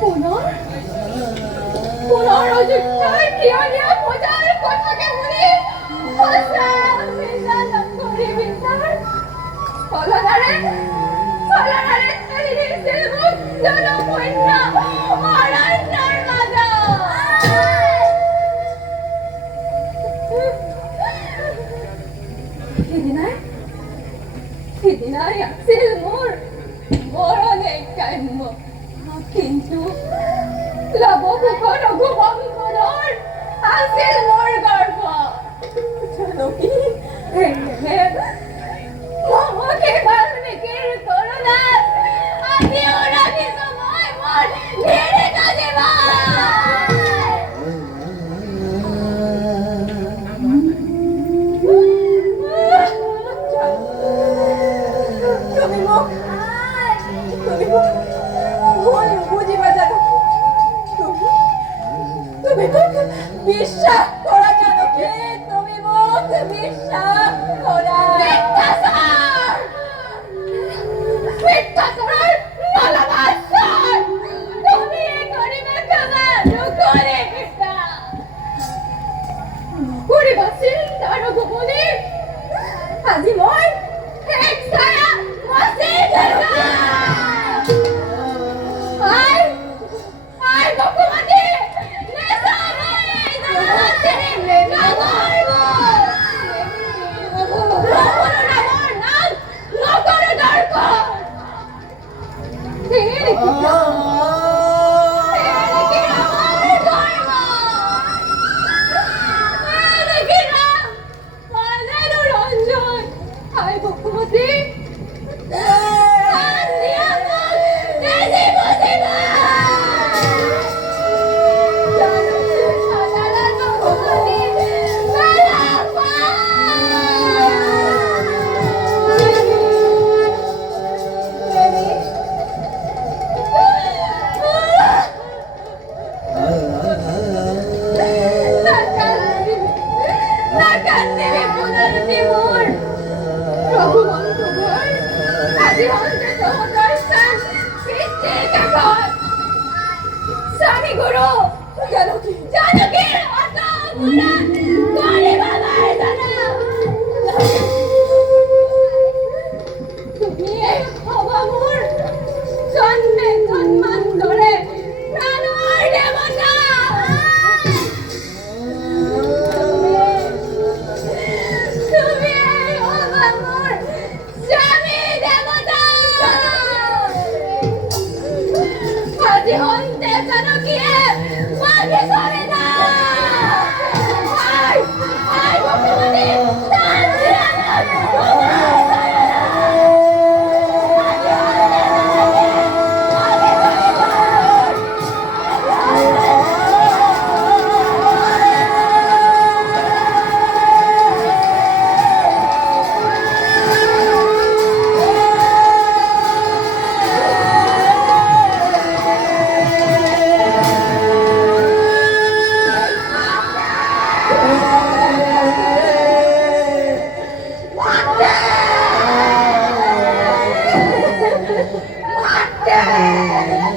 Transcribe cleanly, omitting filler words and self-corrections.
পুনৰ অযোধ্যাৰ থিয়নীয়া পূজাৰ কথাকে শুনি সঁচা মিছা নকৰি বিচাৰ ছলনাৰে ঠেলি দিছিল মোক জনশূন্য অৰণ্যৰ মাজত। সিদিনাই আছিল মোৰ মৰণে কাম্য, কিন্তু লৱকুশৰ ৰঘুবংশধৰ আছিল মোৰ গৰ্ভ। জানকী মহকে বাল্মীকিৰ কৰুণাত আজিও ৰাখিছো মই মোৰ নিৰীহ জীৱন। তুমি মোক ভুল বুজিবা জানো। তুমি মোক বিশ্বাস কৰা জানকী, তুমি মোক বিশ্বাস কৰা। মিথ্যাচাৰ নলবাচাৰ তুমি কৰিবা ক্ষমা নকৰিবা। নকৰিবা চিন্তা ৰঘুমুনি, আজি মই এক ছায়া মচি বসুমতী Yeah!